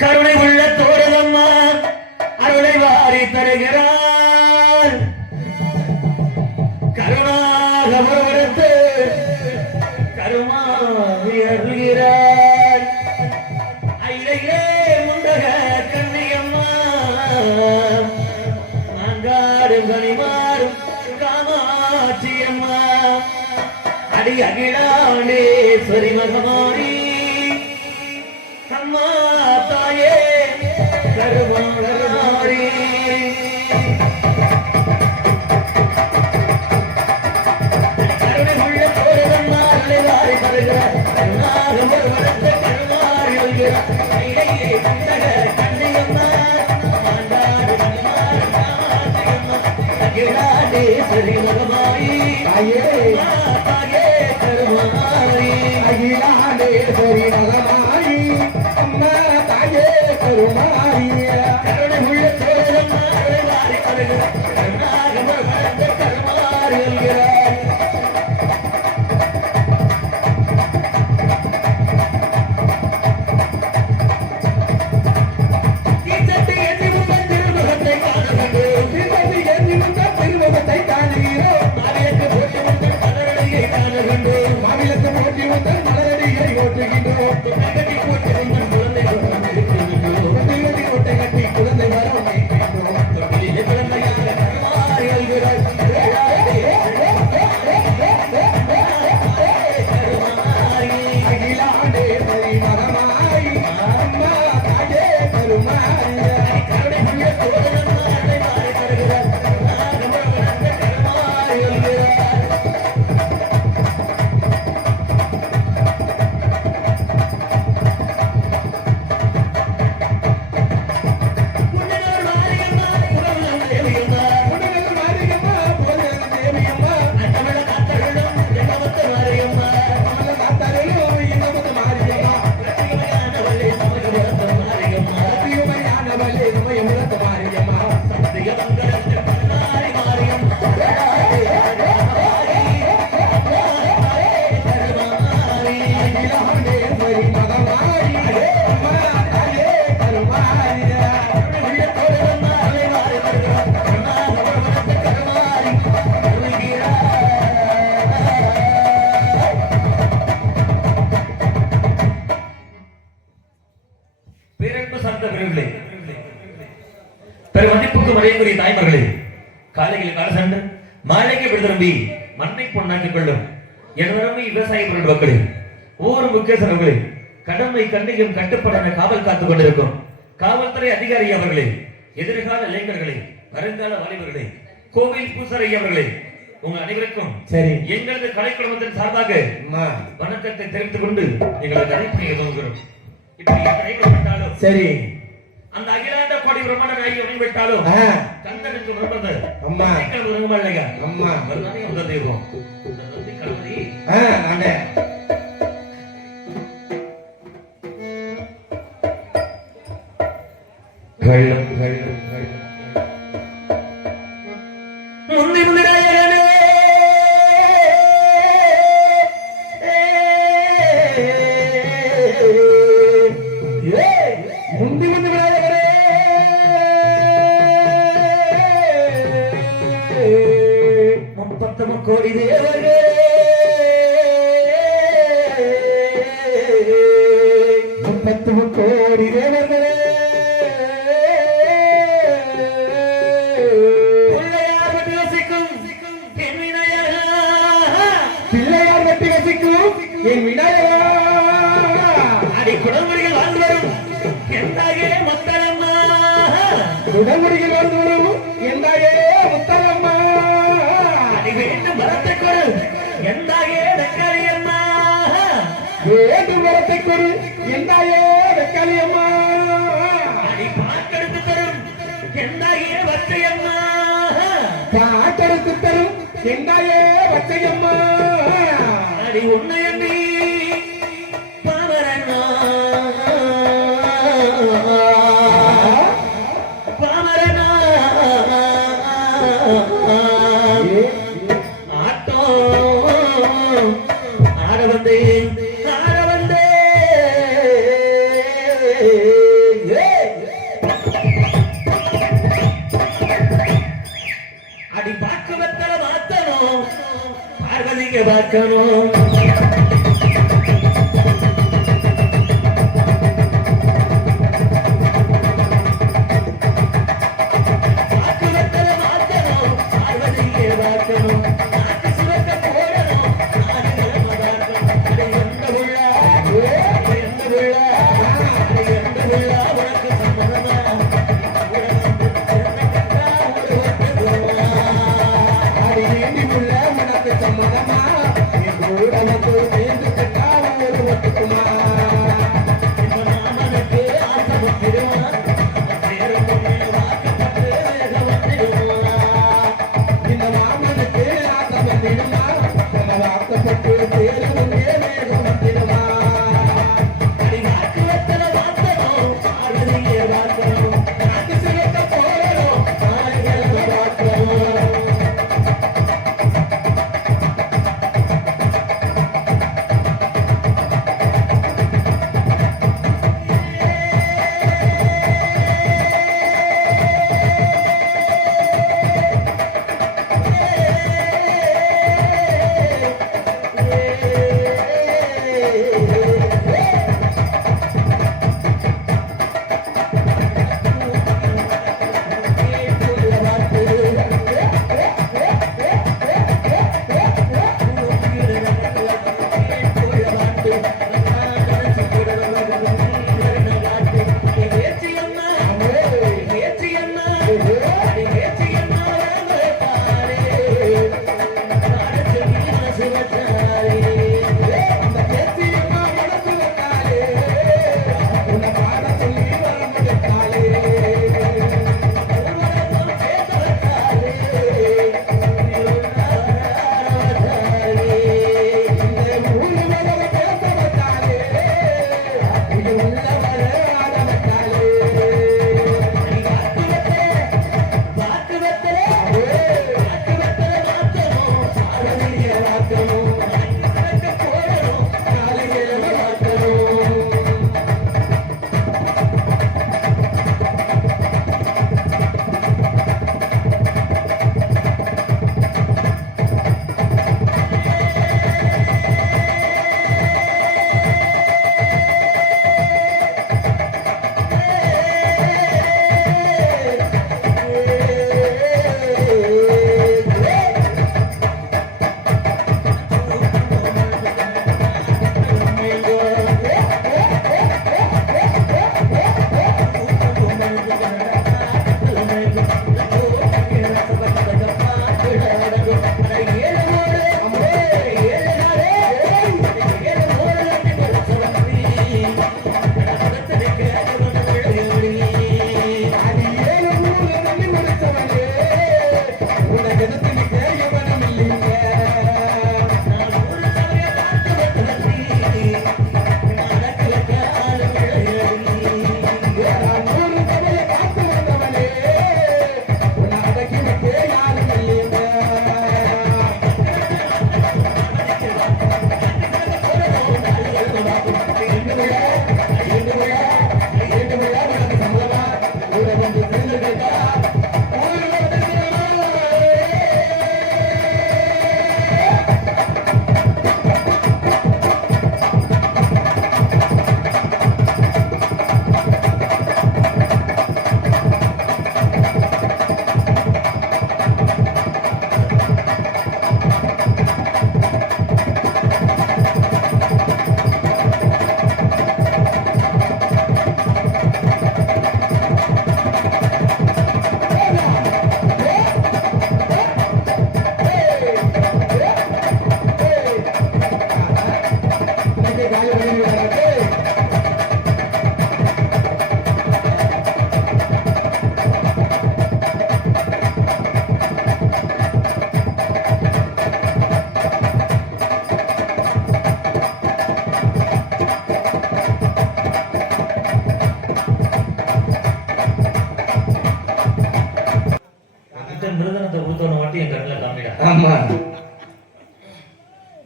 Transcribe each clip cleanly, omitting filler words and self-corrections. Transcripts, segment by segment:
கருணை உள்ள தோழம்மா அருளை வாரி தருகிறார். கருணாக ஒருவருக்கு கருமாவி அருள்கிறார். ஐலையே முண்டக கண்ணியம்மா நாங்காடும் கனிமாறும் காமாட்சியம்மா அடி அகிலாண்டேஸ்வரி மகமாரி அம்மா தாயே கருமாரி கருணை உள்ள தோழம்மா அருளை வாரி தருகிறார். கருணாக ஒருவருக்கு கருமாரி அருள்கிறார். ஐலையே முண்டக கண்ணியம்மா நாங்காடும் கனிமாறும் காமாட்சியம்மா அகிலாண்டேஸ்வரி மகமாரி தாயே அகிலாண்டேஸ்வரி மகமாயி அம்மா தாயே கருமாயி கருணை உள்ள தோழம்மா அருளை வாரி தருகிறார். கருணாக ஒருவருக்கு கருமாரி அருள்கிறார். தீச்சட்டி எண்ணி முகம் திருமுகத்தை காண வேண்டும். தீச்சட்டி எண்ணி முகம் திருமுகத்தை காணுகிறோம். மாவிளக்கு போட்டி முகம் மலரடியை காண வேண்டும். மாவிளக்கு போட்டி முகம் மலரடியை ஓட்டுகின்றோம். கட்டி போட்டு முகம் குழந்தை கொட்டை கட்டி குழந்தை வரம் கேட்கின்றோம். தொட்டிலே குழந்தையாக கருமாரி அருள்கிறார். அகிலாண்டேஸ்வரி மகமாயி அம்மா தாயே கருமாரி கருணை உள்ள தோழம்மா அருளை வாரி தருகிறார். கருணாக ஒருவருக்கு கருமாரி அருள்கிறார். புன்னகர் மாரியம்மா புகழும் தேவியம்மா புன்னகர் மாரியம்மா புகழும் தேவியம்மா அண்டமள காத்தருளும் எண்ணமத்த மாரியம்மா அண்டமள காத்தருளும் எண்ணமத்த மாரியம்மா ரத்தியமயானவளே சமயமுரத்த மாரியம்மா ரத்தியமயானவளே சமயமுரத்த மாரியம்மா சத்திய மங்களத்தில் கருணாரி மாரியம்மா அகிலாண்டேஸ்வரி மகமாயி அம்மா தாயே கருமாரி உள்ள தோழம்மா அருளை வாரி தருகிறார். கருணாக ஒருவருக்கு கருமாரி அருள்கிறார். பேரன்பு சார்ந்த பிரிவுகளே, பெரும் மதிப்புக்கு மரியாதைக்குரிய தாய்மார்களே, காலையில் கால சண்டு மாலைக்கு விடுதரம்பி மண்ணை பொன்னாக்கிக் கொள்ளும் எனதரமை விவசாய பொருள் மக்களே, ஒவ்வொரு முக்கியஸ்தர்களே, கடமை கண்ணையும் கட்டுப்படான காவல் காத்துக் கொண்டிருக்கும் காவல்துறை அதிகாரி அவர்களே, எதிர்கால இளைஞர்களே, வருங்கால வாலிபர்களே, கோவில் பூசாரி அவர்களே, உங்கள் அனைவருக்கும் சரி எங்களது கலைக்குழுமத்தின் சார்பாக வணக்கத்தை தெரிவித்துக் கொண்டு எங்களது அழைப்பினை துவங்குகிறோம். இப்படி நடைபெற்றாலும் சரி அந்த அகிலாண்ட கோடி பிரம்மாண்ட நாயகி வழிபட்டாலும் கந்தனுக்கு வருவது அம்மா உதவுமா இல்லையா அம்மா வருதானே உதவ தெய்வம் கணபதி நானே முந்தி முந்திராயகனே முந்தி முந்தி விநாயகரே முப்பத்தம கோடி தேவர்களே முப்பத்தம கோடி தேவர்களே பிள்ளையார் வெட்டி வசிக்கும் என் விநாயகா பிள்ளையார் வெட்டி வசிக்கும் என் விநாயகா அடி குடமுடிகள் வாழ்ந்து வரும் எந்தாயே முத்தலம்மா குடமுடிகள் வாழ்ந்து வரும் எந்தாயே முத்தலம்மா அடி வேண்டும் வரத்தை கொடு எந்தாயே வெக்காளியம்மா வேண்டும் வரத்தை கொடு எந்தாயே வெக்காளியம்மா அடி பாட்டெடுத்து தரும் எந்தாயே வச்சையம்மா பாட்டெடுத்து தரும் எந்தாயே வச்சையம்மா அடி உன்னை எண்ணி பாமரன்னா ஆட வந்தே நீங்க பார்க்கணும். ஆமா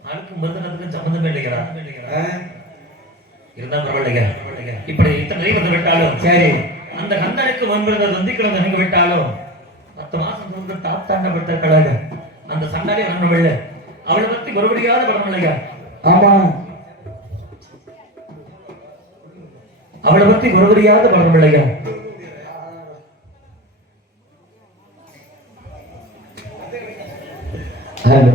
அதுக்கு மிருதனத்துக்கு சம்பந்தமே இல்லையா இருந்தா பரவாயில்லையா இப்படி இத்தனை தெய்வத்தை விட்டாலும் சரி அந்த கந்தனுக்கு முன்பிருந்த தந்திக்கிழமை நீங்க விட்டாலும் 10 மாசம் வந்து தாத்தாண்ட விட்ட கழக அந்த சண்டாடி வரணும் வெள்ள அவளை பத்தி மறுபடியாத படம் இல்லையா? ஆமா. அவளை பத்தி மறுபடியாத படம் இல்லையா? ஹலோ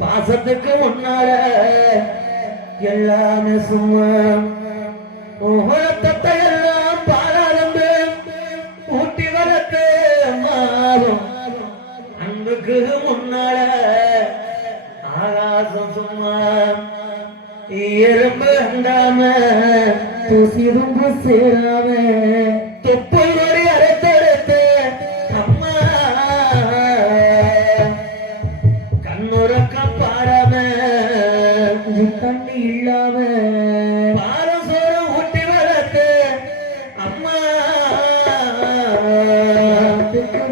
பாசத்துக்கு முன்னால எல்லாமே சும்மா தத்தை எல்லாம் பாராளந்து ஊட்டி வளர்த்து மாறும் அன்புக்கு முன்னால ஆகாசம் சும்மா எறும்பு அண்டாம தூசிரும்பு சேராம தொப்புள் வரி அரைத்தெடுத்து அம்மா கண்ணுறக்க பாராம தண்ணி இல்லாம பாரம் சோறும் ஊட்டி வளர்த்து அம்மா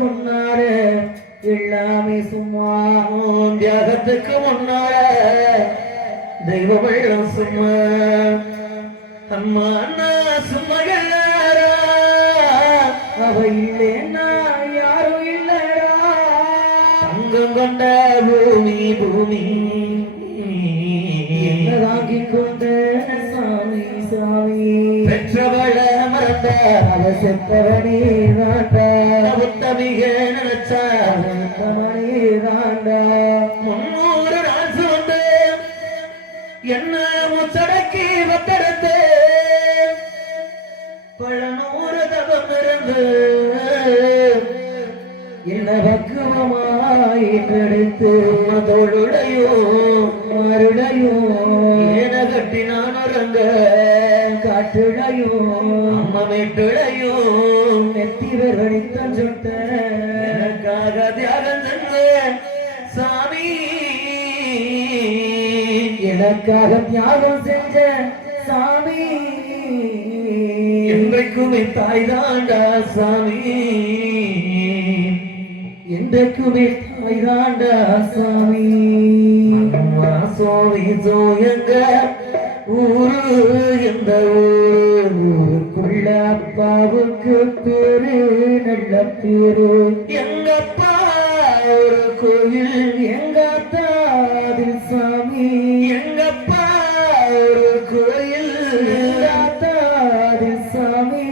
முன்னால எல்லாமே சும்மா தியாகத்துக்கு முன்னால தெய்வ வெள்ளம் சும்மா அம்மா நான் சும்மா எல்லாரா அவ இல்லைன்னா யாரும் இல்லடா தங்கம் கொண்ட பூமி பூமி தாங்கி கொண்ட சாமி சாமி பெற்றவள மறந்த அவ செத்தவனே தாண்டா உத்தமிக நினைச்சா உத்தமனே தாண்டா 300 நாள் சுமந்து என்ன முச்சடக்கி வத்தெடுத்து பல 100 தவம் இருந்து என்ன பக்குவமாய் எடுத்து தோளுடையோ மருடையோ ஏன கட்டி நான் உறங்க காட்டுடையோ அம்மா மேட்டுடையோ நெத்திவர் வடித்தான் சுட்ட எனக்காக தியாகம் சென்று சாமி எனக்காக தியாகம் செஞ்ச சாமி என்றைக்குமே தாய் தாண்டா சாமி என்றைக்குமே தாய் தாண்டா சாமி சோவி சோயங்க ஊரு எந்த ஊருக்குள்ள அப்பாவுக்கு பேரு நல்ல பேரு எங்கப்பா ஒரு கோயில் எங்க தாதில் சாமி எங்கப்பா ஒரு கோயில் எங்க தாதில் சாமி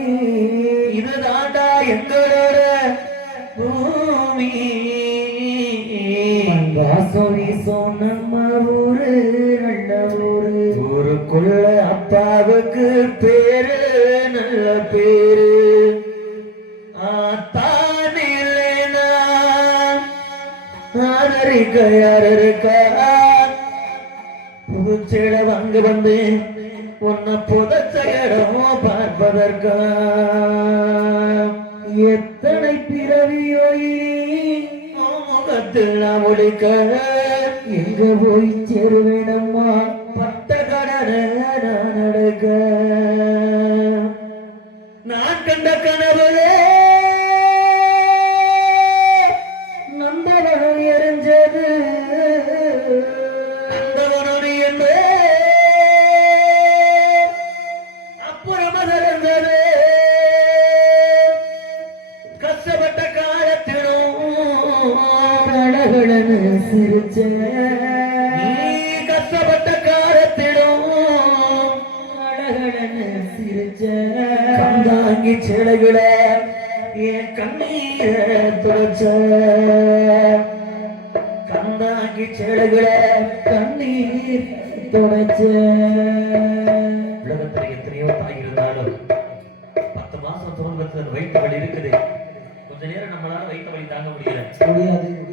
இதுதாண்டா எங்களோட பூமி வாசோவி சொன்னம்ம ஊரு நல்ல ஊரு ஊருக்குள்ள அப்பாவுக்கு பேரு நல்ல பேரு தானில்லைனா ஆதரிக்க யார் இருக்கா புதுச்சேட வாங்க வந்து உன்னை புதைச்ச இடம் பார்ப்பதற்கா எத்தனை பிறவியோ முகத்தில் நான் ஒழிக்க எங்க போய் சேருவேனம்மா பட்ட கடனை நான் நடக்க நான் கண்ட கனவுலே நந்தவனம் எரிஞ்சது நந்தவனம் என்று அப்புறமா இருந்தது கஷ்டப்பட்ட காலத்திலும் கடவுளனு சிரிச்ச கஷ்டப்பட்ட காலத்திலும் கடவுளனு சிரிச்ச கந்தாங்கி செடைகள என் கண்ணீர துடைச்ச கந்தாங்கி செடைகள கண்ணீர் துடைச்ச உலகத்தில் எத்தனையோ தாய் இருந்தாலும் 10 மாசம் துன்பத்தில் வயிற்று வலி இருக்குது. கொஞ்ச நேரம் நம்மளால வயிற்று வலி தாங்க முடியாது.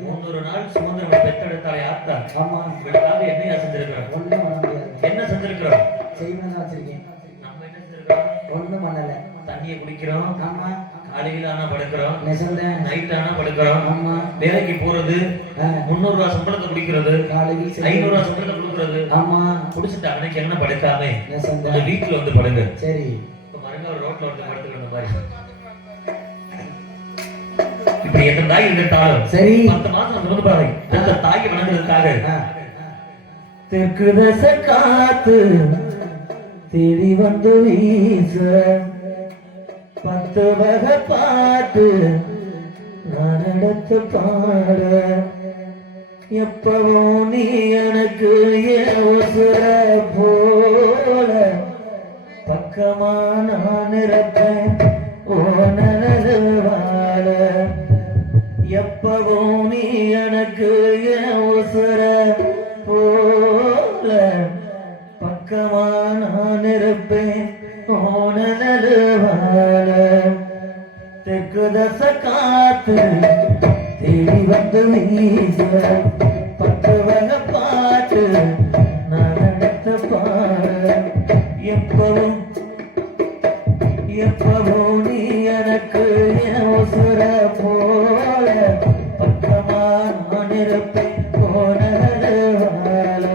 300 நாள் சுதந்திரம் பெற்றெடுத்தாலே ஆத்தா. ஆமா. இவளுக்காக என்னையா செஞ்சிருக்கிறோம்? ஒண்ணும் பண்ண முடியாது. என்ன செஞ்சிருக்கிறோம்? செய்வனா வச்சிருக்கேன். நம்ம என்ன செஞ்சிருக்கிறோம்? ஒண்ணும் பண்ணல. தண்ணியை குடிக்கிறோம். ஆமா. காலையில ஆனா படுக்கிறோம், நெசந்தேன். நைட் ஆனா படுக்கிறோம். ஆமா. வேலைக்கு போறது, ஆ. 300 ரூபாய் சம்பளத்தை குடிக்கிறது, காலையில் 500 ரூபாய் சம்பளத்தை கொடுக்கறது. ஆமா. குடிச்சிட்டு அன்னைக்கு என்ன படுக்காம நெசந்தேன். கொஞ்சம் வீட்டுல வந்து படுங்க. சரி. இப்ப பாருங்க, ஒரு ரோட்ல ஒருத்தர் படுத்துக்கிற மாதிரி. இப்படி எத்தனை தாய் இருந்துட்டாலும் சரி. 10 மாசம் சுமந்து பாருங்க. அந்த தாயை வணங்குறதுக்காக ஆ. தெற்கு தச காத்து தேடி வந்து வீச 10 வகை பாட்டு நான் எடுத்து பாட எப்பவும் நீ எனக்கு ஏன் உசுர போல பக்கமா நான் இருப்பேன் ஓ நனது வாழ எப்பவும் நீ எனக்கு ஏன் உசுர போல பக்கமா நான் இருப்பேன் ஓனது வாழ தெற்கு தச காத்து தேடி வந்து வீச 10 வகை பாட்டு நான் எடுத்து பாட எப்பவும் எப்பவும் நீ எனக்கு என் உசுர போல பக்கமா நான் இருப்பேன் போனது வாழ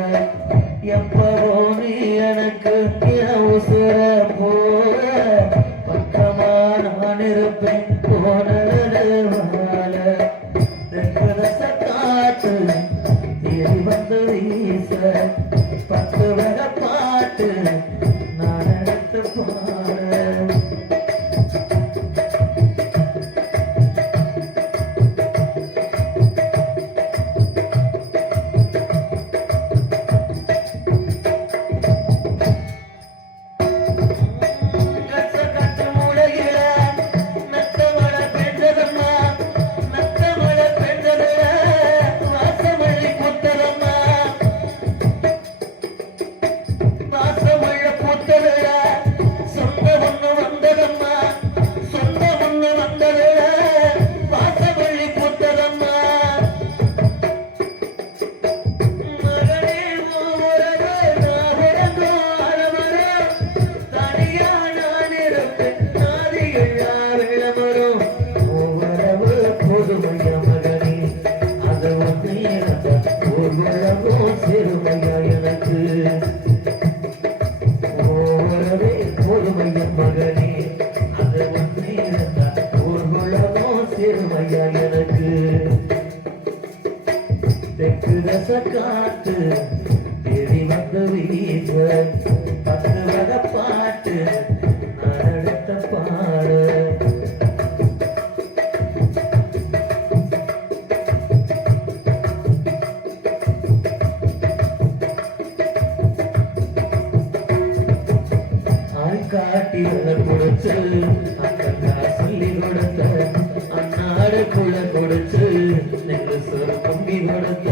எப்பவும் நீ எனக்கு என் உசுர போல பக்கமா நான் இருப்பேன் போனது வாழ தெற்கு தச காத்து தேடி வந்து வீச 10 வகை பாட்டு நான் எடுத்து பாட காத்து தேடி வந்து வீச 10 வகை பாட்டு நான் எடுத்த பாட ஆள்காட்டிகளை கொடுத்து அக்கா சொல்லி கொடுத்த அன்னாடுக்குள்ள கொடுத்து நெல்லு சொரு பொங்கி கொடுத்த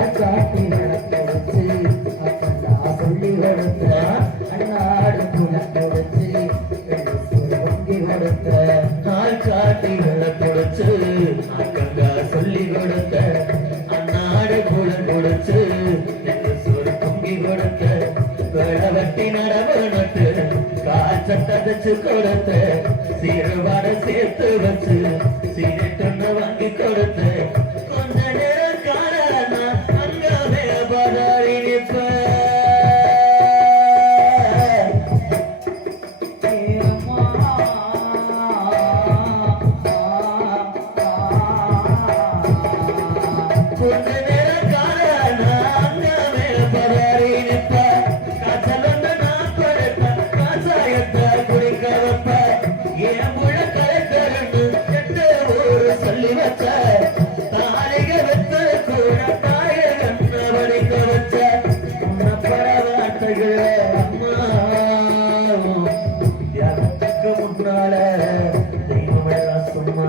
ஆள்காட்டிகளை கொடுத்து அக்கா சொல்லி கொடுத்த அன்னாடுக்குள்ள கொடுத்து நெல்லு சொரு பொங்கி கொடுத்த ஆள்காட்டிகளை கொடுத்து அக்கா சொல்லி கொடுத்த அன்னாடுக்குள்ள கொடுத்து நெல்லு சொரு பொங்கி கொடுத்த வெட்டி நடவு நட்டு காய்ச்சத்தச்சு கொடுத்து சீருபாட சேர்த்து வச்சு சீரட்டுன்னு வாங்கி கொடுத்து கொஞ்ச நேரம் காண அங்கவே பதாரி நிற்ப கொஞ்ச நேரம் காண அங்கவே பதாரி நிற்ப சொல்லி வச்ச தாலிக வச்ச கூட தாய கண்ண வடிக்க வச்ச உன்னப்பட வார்த்தைகள அம்மா தியாகத்துக்கு முன்னால தெய்வமெல்லாம் சும்மா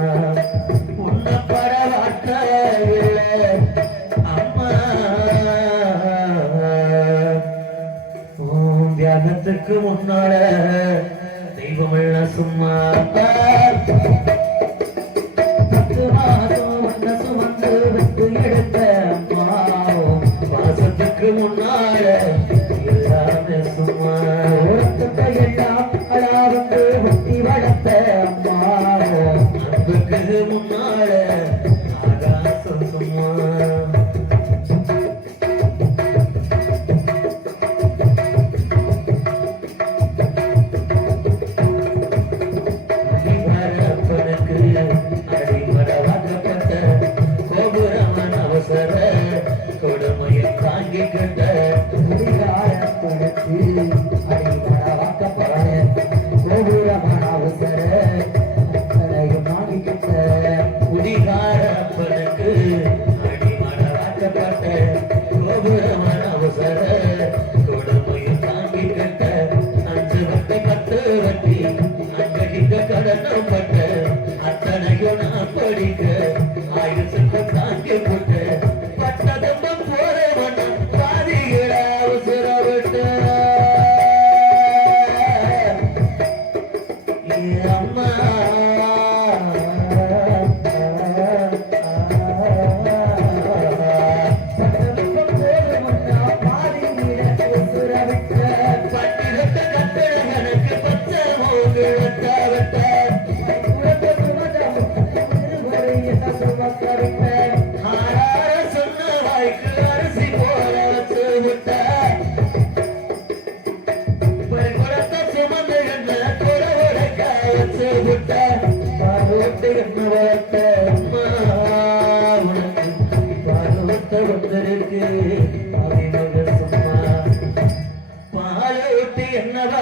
உன்னப்பட வார்த்தைகள அம்மா தியாகத்துக்கு முன்னால தெய்வமெல்லாம் சும்மா பாசத்துக்கு முன்னால எல்லாமே சும்மா எல்லாம் அழாவுக்கு வெட்டி வளர்த்த அம்மாவோ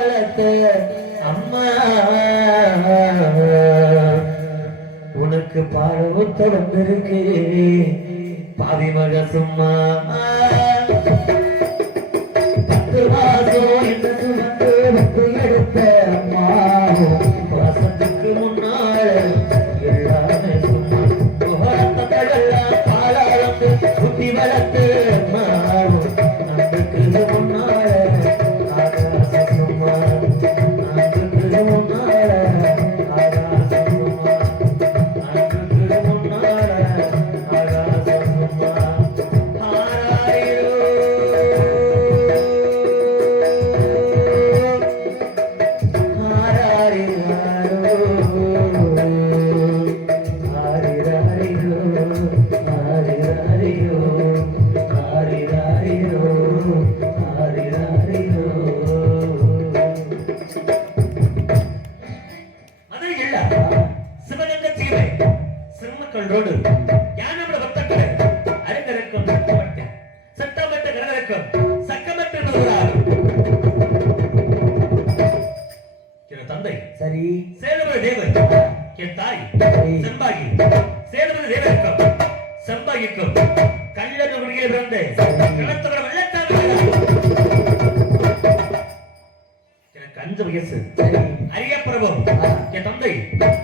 வளர்த்த அம்மா உனக்கு பாட ஊத்த வந்திருக்கு பாவி மக சும்மா 10 மாசம் என்ன சுமந்து வந்து எடுத்த அம்மா வாசத்துக்கு முன்னால எல்லாமே சும்மா புகழத்தெல்லாம் பாலாளத்து குட்டி வளர்த்து அம்மா நமக்கு முன்னால ஆகாச சும்மா நமக்கு முன்னால ஆகாச சும்மா நமக்கு முன்னால ஆகாச சும்மா அது இல்ல சிவகங்கை சீமை சிம்மக்கள் ரோடு யானோட வட்டக்கடை அருங்கரக்கம் நட்டமட்டு சட்டமட்ட கடலரக்கம் சக்கமட்டு நுகரார் என் தந்தை சரி சேதுபதி தேவர் என் தாய் செம்பாகி சேதுபதி தேவருக்கும் செம்பாகிக்கும் கல்லது குடியில் பிறந்து கடத்தவர வெள்ளத்தாங்க எனக்கு 5 வயசு சரி அரியப்பிரபம் என் தந்தை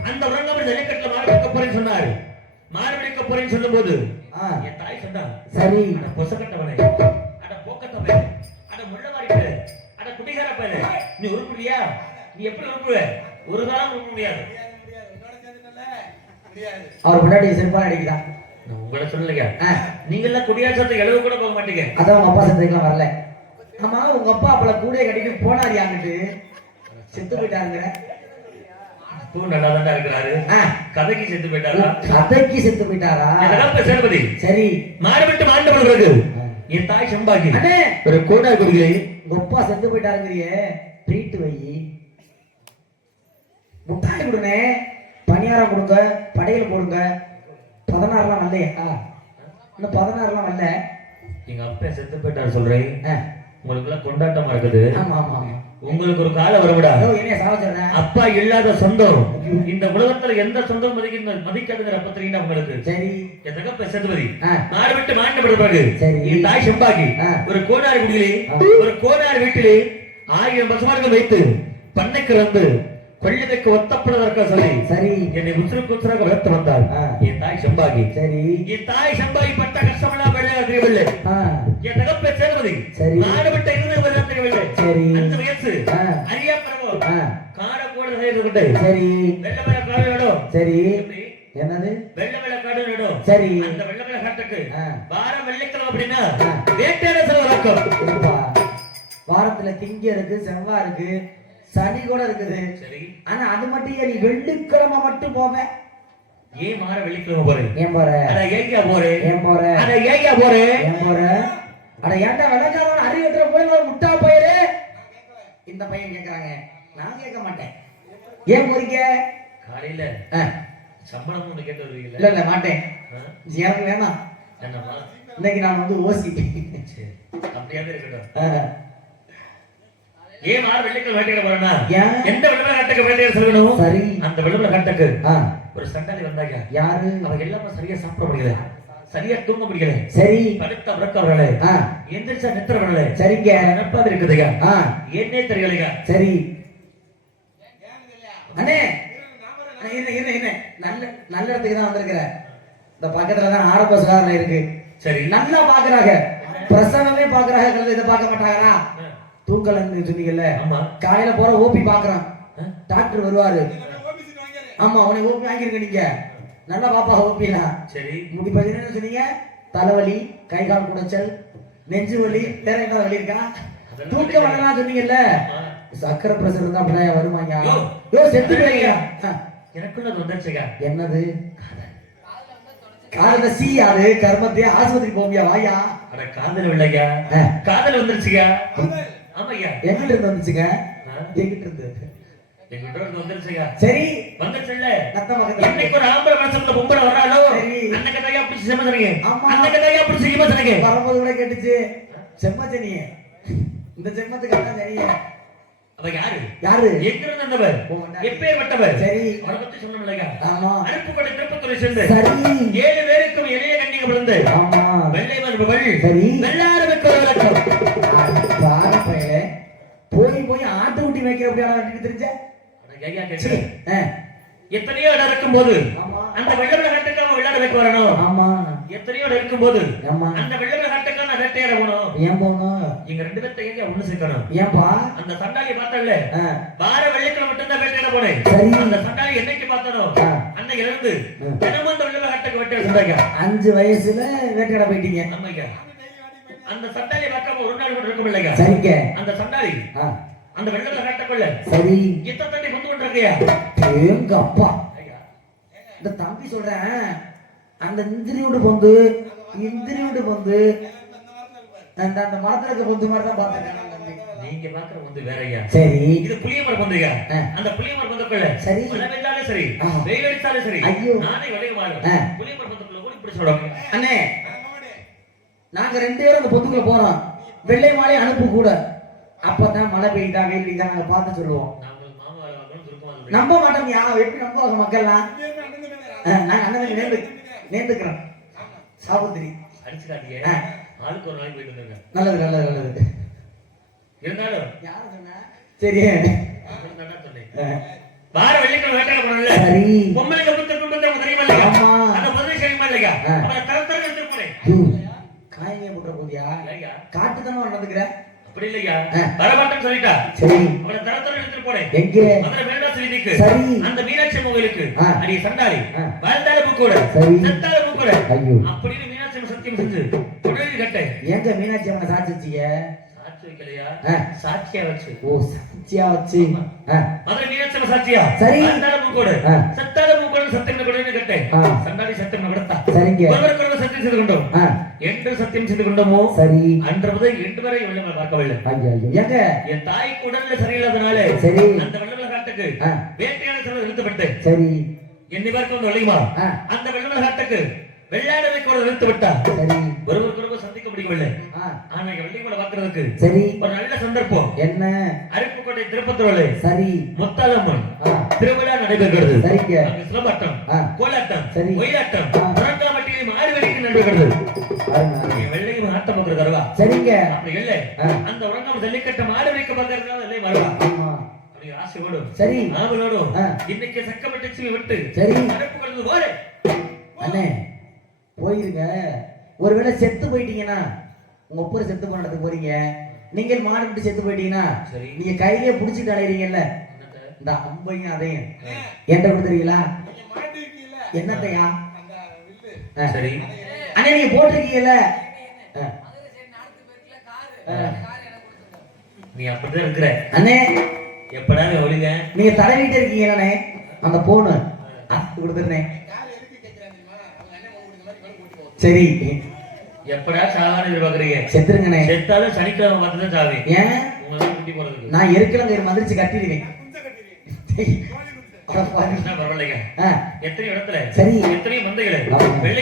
அந்த உறங்காமல் ஜல்லிக்கட்டுல மாறுபிடிக்க போறேன்னு சொன்னாரு மாறுபிடிக்க போறேன்னு சொல்லும் போது என் தாய் சொன்னா சரி அட பொசக்கட்டவனே அட போக்கத்தவனே அட முள்ளமாரி பேரு அட குடிகார பேரு நீ உருப்புறியா நீ எப்படி உருப்புவ ஒரு காலம் உருப்ப முடியாது அவர் முன்னாடி செல்பான் அடிக்கிறான் நான் உங்களை சொல்லலையா நீங்க எல்லாம் குடியாசத்தை எழுத கூட போக மாட்டீங்க அதான் உங்க அப்பா சந்தைக்கெல்லாம் வரல ஆமா உங்க அப்பா அப்பள கூடைய கட்டிட்டு போனாரியாங்கிட்டு செத்து போயிட்டாருங்கிற பூ நல்லா தான் இருக்கிறாரு கதைக்கு செத்து போயிட்டாரா கதைக்கு செத்து போயிட்டாரா சேதுபதி சரி மாறுபட்டு மாண்ட பிறகு என் தாய் செம்பாகி அண்ணே ஒரு கோடா குடிகளை உங்க அப்பா செத்து போயிட்டாருங்கிறிய ட்ரீட் வை முட்டாய் கொடுங்க பணியாரம் கொடுங்க படையல் போடுங்க 16 வரலையா இன்னும் 16 வரல எங்க அப்பா செத்து போயிட்டாரு சொல்றேன் ஆ. உங்களுக்கு எல்லாம் கொண்டாட்டமா இருக்குது ஆமா ஆமா உங்களுக்கு ஒரு காலம் வரவிடா ஓ, என்ன சாவச்சறேன் அப்பா இல்லாத சொந்தம் இந்த உலகத்துல எந்த சொந்தம் மதிக்காதுங்கிற பத்திரிக்கை உங்களுக்கு சரி என் தகப்ப சேதுபதி ஆ. மாறுபட்டு மாண்டப்படுறாரு சரி. என் தாய் செம்பாகி ஆ. ஒரு கோனார் குடியிலே ஒரு கோனார் வீட்டிலே 1000 பசுமாடுகள் வைத்து பண்ணைக்கு வந்து கொள்ளிதைக்கு ஒத்தப்படுவதற்காக சொல்லி சரி என்னை உசுருக்கு உசுராக வளர்த்து வந்தாள் ஆ. என் தாய் செம்பாகி சரி என் தாய் செம்பாகி பட்ட கஷ்டமெல்லாம் தெரியவில்லை ஆ என் தகப்ப சேதுபதி சரி. மாறுபட்ட 20 வருடம் தெரியவில்லை சரி 5 வயசு ஆ. அறியா பிறகு ஆ. காட கூட செய்து கொண்டு சரி வெள்ள வெள்ள காடு நடும் சரி எப்படி? என்னது வெள்ள வெள்ள காடு நடும் சரி அந்த வெள்ள வெள்ள காட்டுக்கு ஆ. வாரம் வெள்ளிக்கிழமை அப்படின்னா ஆ. வேட்டையாட செலவழக்கம் இருப்பா. வாரத்துல திங்க இருக்கு செவ்வாய் இருக்கு சனி கூட இருக்குது சரி ஆனா அது மட்டும் ஏன் நீ வெள்ளிக்கிழமை மட்டும் போவ ஏன் வார வெள்ளிக்கிழமை போறேன் ஏன் போற அட ஏங்கா போறேன் ஏன் போற அட ஏங்கா போறேன் ஏன் போற அட ஏன்டா விளக்காதவன் அறிவற்ற போய் ஒரு முட்டா பயிரு இந்த பையன் கேக்குறாங்க நான் கேட்க மாட்டேன் ஏன் போறீங்க காலையில ஆ. சம்பளம் ஒண்ணு கேட்டு வருவீங்கல்ல இல்ல இல்ல மாட்டேன் ஆ? எனக்கு வேணாம் என்னம்மா இன்னைக்கு நான் வந்து ஓசி சரி அப்படியாவது இருக்கட்டும் ஆ. ஏன் வார வெள்ளிக்கிழமை வேட்டையாட போறேன்னா ஏன்? எந்த வெள்ளை காட்டுக்கு வேட்டையாட செல்லணும் சரி அந்த வெள்ளை காட்டுக்கு ஆ. ஒரு சண்டாளி வந்தாங்க யாரு அவங்க எல்லாமே சரியா சாப்பிட முடியல சரியா தூங்க முடியல சரி படுத்த உறக்கவர்களே ஆ. எந்திரிச்சா நித்திரவர்களே சரிங்க நினைப்பாது இருக்குதுங்க ஆ. என்னே தெரியலைங்க சரி அண்ணே என்ன என்ன என்ன நல்ல நல்ல இடத்துக்கு தான் வந்திருக்கிற இந்த பக்கத்துல தான் ஆரம்ப சுகாதாரம் இருக்கு சரி நல்லா பாக்குறாங்க பிரசவமே பாக்குறாங்க இதை பார்க்க மாட்டாங்களா தூக்கலன்னு சொன்னீங்கல்ல ஆமா காலையில போற ஓபி பாக்குறான் டாக்டர் வருவாரு ஆமா உனக்கு ஓபி வாங்கிருக்க நீங்க நல்லா பாப்பா ஓபிலாம் சரி முடி பதினு சொன்னீங்க தலைவலி கை கால் குடைச்சல் நெஞ்சு வலி வேற என்ன வலி இருக்கா தூக்கம் வரலாம் சொன்னீங்கல்ல சக்கரை பிரஷர் இருந்தா அப்படியே வருவாங்க யோ செத்து போறீங்க எனக்குள்ள அது வந்துருச்சுங்க என்னது காதல சி யாரு கர்மத்தையே ஆஸ்பத்திரி போவியா வாயா அட காதல் இல்லையா காதல் வந்துருச்சுங்க ஆமாய்யா எங்கிட்ட இருந்து வந்துச்சுங்க எங்கிட்ட இருந்து எங்கிட்ட இருந்து வந்துருச்சுங்க சரி வந்துருச்சுல்ல நத்த பக்கத்துல என்னைக்கு ஒரு ஆம்பளை மனசுக்குள்ள பொம்பளை வராளோ சரி. அந்த கதையா பிடிச்சி சமதுறீங்க ஆமா. அந்த கதையா பிடிச்சி சமதுறீங்க வரும்போது கூட கேட்டுச்சு செம்ம சனியே இந்த செம்மத்துக்கு அதான் சனியே அவ யாரு யாரு எங்கிருந்து வந்தவர் எப்பேற்பட்டவர் சரி அவரை பத்தி சொல்லணும்லையா ஆமா அருப்புக்கோட்டை திருப்பத்தூரை சேர்ந்து சரி 7 பேருக்கும் இளைய கண்ணிக்கு விழுந்து ஆமா வெள்ளை மருமகள் சரி வெள்ளாரவுக்கு ஒரு வழக்கம் பாரு பையலே போய் ஆட்டு ஊட்டி வைக்கிற அப்படியே கட்டிட்டு தெரிஞ்ச கேட்க கேட்கிறேன் எத்தனையோ இடம் இருக்கும் போது ஆமா அந்த வெள்ளமலை கட்டுக்காம விளையாட வைக்க வரணும் ஆமா எத்தனையோ இடம் இருக்கும் போது ஆமா அந்த வெள்ளமலை கட்டுக்கான வேட்டையாட போகணும் ஏன் போகணும் இங்க 2 பேர்த்த எங்க ஒண்ணு சேர்க்கணும் ஏன்பா அந்த சண்டாளி பார்த்தல வார வெள்ளிக்கிழமை மட்டும் தான் வேட்டையாட போனேன் சரி அந்த சண்டாளி என்னைக்கு பார்த்தனோ அன்னைக்கு இருந்து தினமும் அந்த வெள்ளமலை கட்டுக்கு வேட்டையாட சொன்னாங்க 5 வயசுல வேட்டையாட போயிட்டீங்க ஆமாங்க அந்த சண்டாளி பார்க்காம ஒரு நாள் கூட இருக்கும் இல்லையா சரிங்க அந்த சண்டாளி அந்த வெள்ளமலை கட்டக்குள்ள சரி எத்தனை தண்ணி கொண்டு கொண்டிருக்கியா எங்க அப்பா இந்த தம்பி சொல்றேன் அந்த இந்திரியோடு வந்து அந்த அந்த மரத்துல இருக்க பொந்து மாதிரி தான் பாத்துருக்கேன் தம்பி நீங்க பாக்குற வந்து வேறயா சரி இது புளியமரம் பந்துங்க அந்த புளியமரம் பந்துக்குள்ள சரி மழை பெய்தாலும் சரி வெயில் அடிச்சாலும் சரி ஐயோ நானே வெளிய மாறுவேன் புளியமரம் பந்துக்குள்ள ஓடி பிடிச்சு விடுவாங்க அண்ணே நாங்க 2 பேரும் அந்த பொந்துக்குள்ள போறோம் வெள்ளை மாலை அனுப்பு கூட அப்பதான் மழை பெய்யுதா வெயில் பெய்யுதா நாங்க பார்த்து சொல்லுவோம் நம்ப மாட்டோம் யா எப்படி நம்புவாங்க மக்கள்லாம் நாங்க அண்ணன் நேர்ந்துக்கிறோம் சாபுத்திரி அடிச்சுக்காதீங்க ஆளுக்கு ஒரு நாளைக்கு போயிட்டு வந்துருங்க நல்லது நல்லது நல்லது இருந்தாலும் யாரு சொன்னா சரி வார வெள்ளிக்கிழமை வேட்டையாட போறோம்ல சரி பொம்மலைக்கு புத்தர் கொண்டு வந்து தெரியுமா இல்லையா ஆமா அந்த முதல் தெரியுமா இல்லையா அவரை தரத்தர எடுத்துட்டு காயங்க போடுற போதியா காட்டு தானே நடந்துக்கிற அப்படி இல்லையா வரமாட்டேன்னு சொல்லிட்டா சரி அவரை தரத்தர எடுத்துட்டு போனேன் எங்க மதுரை மேடாசி வீதிக்கு சரி அந்த மீனாட்சி கோவிலுக்கு அடி சண்டாளி வாழ்ந்தால பூக்கூட சரி செத்தால பூக்கூட ஐயோ அப்படின்னு மீனாட்சி சத்தியம் செஞ்சு உடனே கட்டை எங்க மீனாட்சி அம்மனை சாட்சி வச்சீங்க சாட்சி வைக்கலையா சாட்சியா வச்சு ஓ சாட்சியா வச்சு மதுரை மீனாட்சி சாட்சியா சரி வாழ்ந்தால பூக்கூட செத்தால பூக்கூட சத்தியம் கொண்டு கட்டை சண்டாளி சத்தியம் கொடுத்தா சரிங்க ஒருவருக்கு சத்தியம் செய்து கொண்டோம் என்று சத்தியம் செய்து கொண்டோமோ சரி அன்று முதல் 8 வரை வெள்ளமலை பார்க்கவில்லை எங்க என் தாய்க்கு உடல்ல சரியில்லாதனால சரி அந்த வெள்ளமலை காட்டுக்கு வேட்டையாட செல்ல நிறுத்தப்பட்டு சரி என்னை பார்க்க வந்து வள்ளிமா அந்த வெள்ளமலை காட்டுக்கு வெள்ளாடவை கூட நிறுத்து விட்டா சரி ஒருவருக்கொருவர் சந்திக்க முடியவில்லை ஆனா வெள்ளி கூட பார்க்கறதுக்கு சரி ஒரு நல்ல சந்தர்ப்பம் என்ன அருப்புக்கோட்டை திருப்பத்தூர்ல சரி முத்தாலம்மன் திருவிழா நடைபெறுகிறது சரிங்க அங்க சிலம்பாட்டம் கோலாட்டம் சரி ஒயிலாட்டம் முரங்காமட்டியில் மாறுவெளிக்கு நடைபெறுகிறது வெள்ளையும் ஆட்டம் பார்க்கறது வருவா சரிங்க அப்படி இல்லை அந்த உரங்காம ஜல்லிக்கட்டை மாறுவெளிக்க பார்க்கறதுனால வெள்ளை வருவா அப்படி ஆசையோடும் சரி ஆவலோடும் இன்னைக்கு சக்கப்பட்டு விட்டு சரி அருப்புக்கோட்டை போறே அண்ணே போயிருங்க ஒருவேளை செத்து போயிட்டீங்கன்னா உங்க ஒப்பரை செத்து போன இடத்துக்கு போறீங்க நீங்கள் மாடு விட்டு செத்து போயிட்டீங்கன்னா நீங்க கையிலேயே புடிச்சிட்டு அலையிறீங்கல்ல இந்த அம்பையும் அதையும் என்கிட்ட கொடுத்துறீங்களா என்னத்தையா சரி அண்ணே நீங்க போட்டிருக்கீங்கல்ல நீ அப்படிதான் இருக்கிற அண்ணே எப்படா ஒழுங்க நீங்க தடவிட்டே இருக்கீங்களாண்ணே அந்த போனு கொடுத்துருந்தேன் சரி எப்படா சாவான்னு எதிர்பார்க்கறீங்க செத்துருங்கண்ணே செத்தாலும் சனிக்கிழமை பார்த்து தான் சாவே ஏன் குட்டி போறதுக்கு நான் எருக்கிழங்க மந்திரிச்சு கட்டிடுவேன் பரவாயில்லைங்க எத்தனை இடத்துல சரி எத்தனை மந்தைகளை